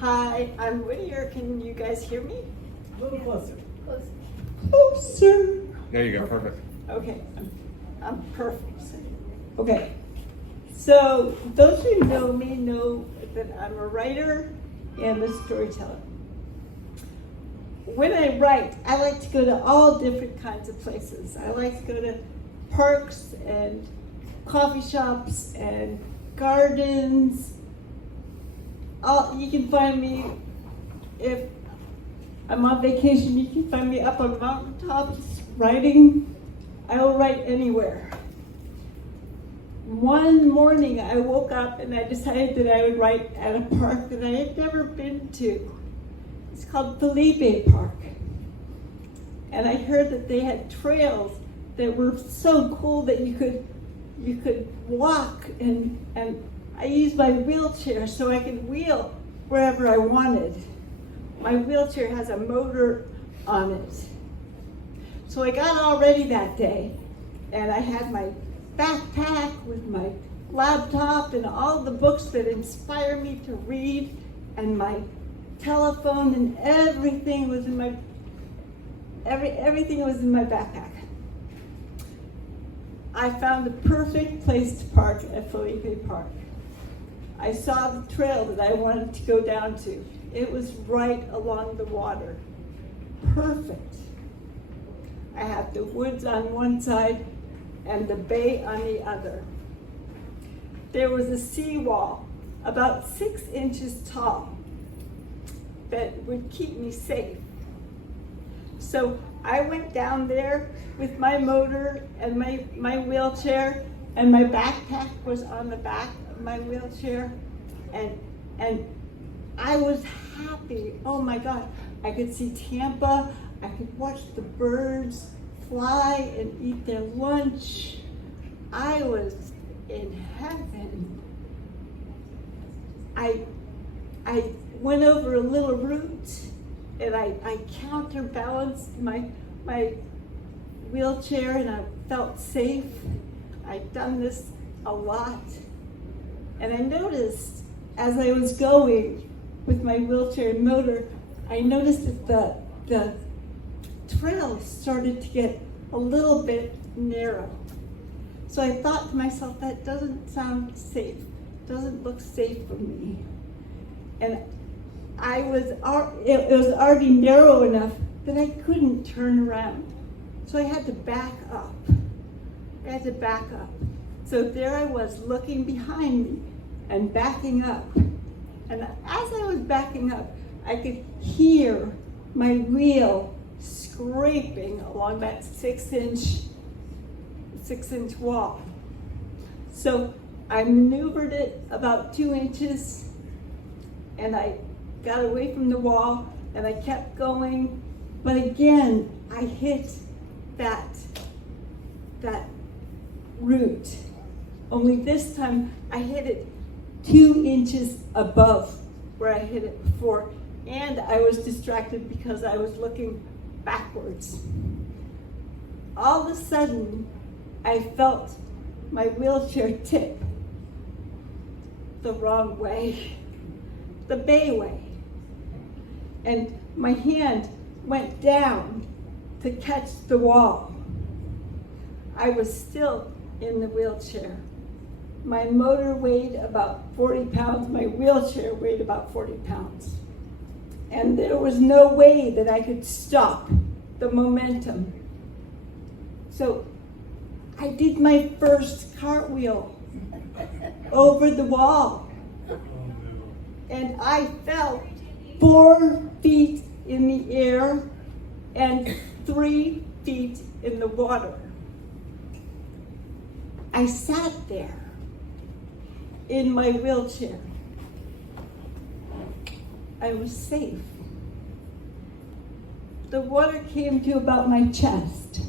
Hi, I'm Wittier. Can you guys hear me? A little closer. Closer. There you go, perfect. Okay, I'm perfect. Okay, so those who know me know that I'm a writer and a storyteller. When I write, I like to go to all different kinds of places. I like to go to parks and coffee shops and gardens. You can find me, if I'm on vacation, you can find me up on mountaintops writing. I will write anywhere. One morning I woke up and I decided that I would write at a park that I had never been to. It's called Felipe Park. And I heard that they had trails that were so cool that you could walk, and I used my wheelchair so I could wheel wherever I wanted. My wheelchair has a motor on it. So I got all ready that day, and I had my backpack with my laptop and all the books that inspire me to read, and my telephone, and everything was in my backpack. I found the perfect place to park at Felipe Park. I saw the trail that I wanted to go down to. It was right along the water. Perfect. I had the woods on one side and the bay on the other. There was a seawall about 6 inches tall that would keep me safe. So I went down there with my motor and my wheelchair, and my backpack was on the back of my wheelchair, and I was happy. Oh my God, I could see Tampa, I could watch the birds fly and eat their lunch. I was in heaven. I went over a little route, and I counterbalanced my wheelchair, and I felt safe. I'd done this a lot. And I noticed as I was going with my wheelchair and motor, I noticed that the trail started to get a little bit narrow. So I thought to myself, that doesn't sound safe, doesn't look safe for me. And it was already narrow enough that I couldn't turn around. So I had to back up. So there I was looking behind me and backing up. And as I was backing up, I could hear my wheel scraping along that 6-inch wall. So I maneuvered it about 2 inches, and I got away from the wall, and I kept going. But again, I hit that root. Only this time I hit it 2 inches above where I hit it before, and I was distracted because I was looking backwards. All of a sudden, I felt my wheelchair tip the wrong way, the bay way. And my hand went down to catch the wall. I was still in the wheelchair. My motor weighed about 40 pounds. My wheelchair weighed about 40 pounds. And there was no way that I could stop the momentum. So I did my first cartwheel over the wall. And I fell 4 feet in the air and 3 feet in the water. I sat there in my wheelchair. I was safe. The water came to about my chest.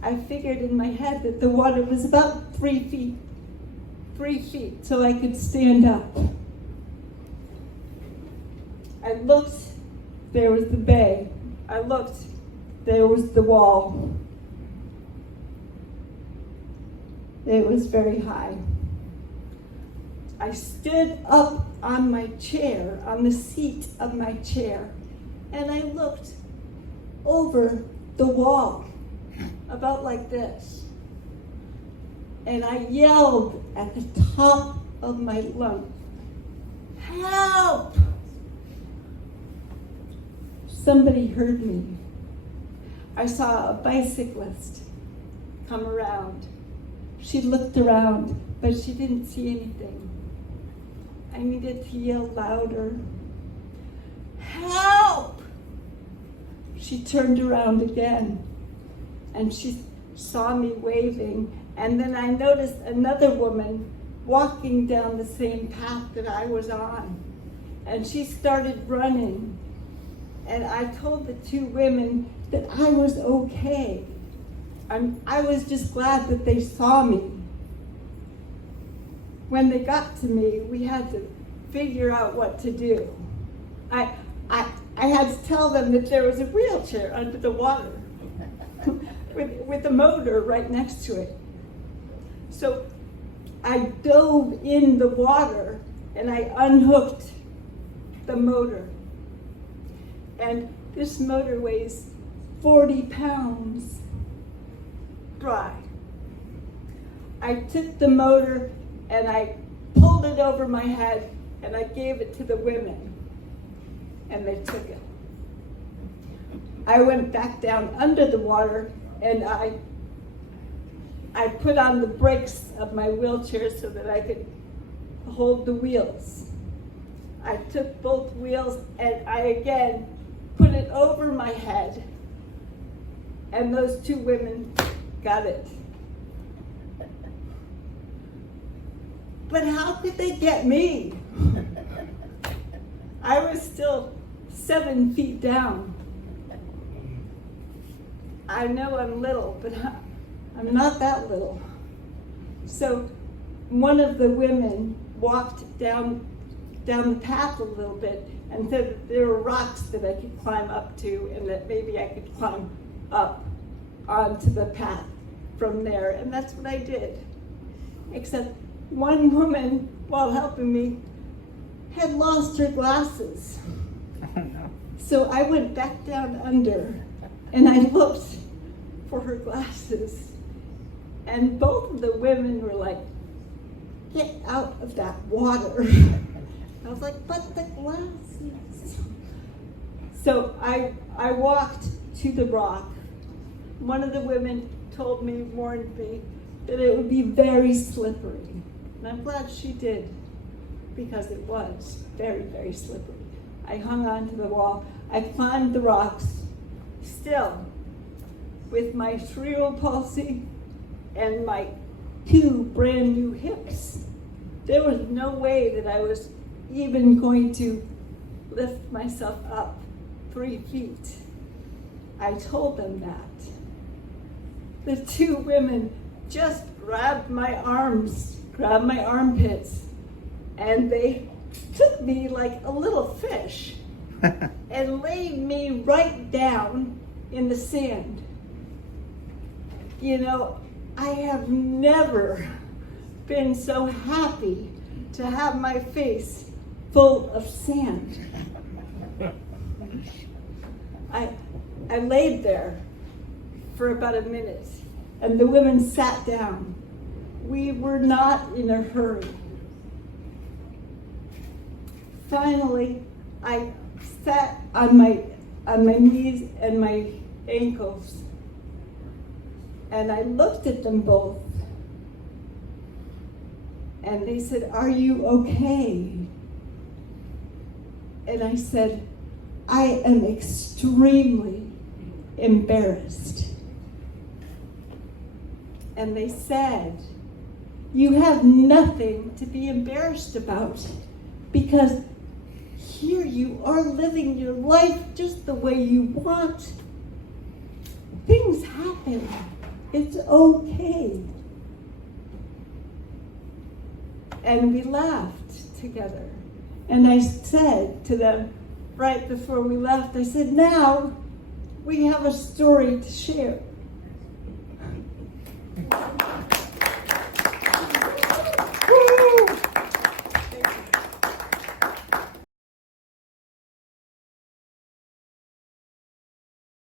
I figured in my head that the water was about 3 feet, so I could stand up. I looked, there was the bay. I looked, there was the wall. It was very high. I stood up on my chair, on the seat of my chair, and I looked over the wall, about like this. And I yelled at the top of my lungs, "Help!" Somebody heard me. I saw a bicyclist come around. She looked around, but she didn't see anything. I needed to yell louder, "Help!" She turned around again, and she saw me waving, and then I noticed another woman walking down the same path that I was on, and she started running, and I told the two women that I was okay. I was just glad that they saw me. When they got to me, we had to figure out what to do. I had to tell them that there was a wheelchair under the water with a motor right next to it. So I dove in the water and I unhooked the motor. And this motor weighs 40 pounds dry. I took the motor and I pulled it over my head and I gave it to the women, and they took it. I went back down under the water and I put on the brakes of my wheelchair so that I could hold the wheels. I took both wheels and I again put it over my head, and those two women got it. But how could they get me? I was still 7 feet down. I know I'm little, but I'm not that little. So one of the women walked down the path a little bit and said that there were rocks that I could climb up to and that maybe I could climb up onto the path from there. And that's what I did. Except one woman, while helping me, had lost her glasses. Oh, no. So I went back down under and I looked for her glasses. And both of the women were like, "Get out of that water." I was like, "But the glasses." So I walked to the rock. One of the women warned me that it would be very slippery. And I'm glad she did, because it was very, very slippery. I hung on to the wall. I climbed the rocks, still with my cerebral palsy and my 2 brand new hips. There was no way that I was even going to lift myself up 3 feet. I told them that. The 2 women just grabbed my arms, grabbed my armpits, and they took me like a little fish and laid me right down in the sand. You know, I have never been so happy to have my face full of sand. I laid there for about a minute, and the women sat down. We were not in a hurry. Finally, I sat on my knees and my ankles, and I looked at them both, and they said, "Are you okay?" And I said, "I am extremely embarrassed." And they said, "You have nothing to be embarrassed about, because here you are living your life just the way you want. Things happen. It's okay." And we laughed together. And I said to them right before we left, I said, "Now we have a story to share."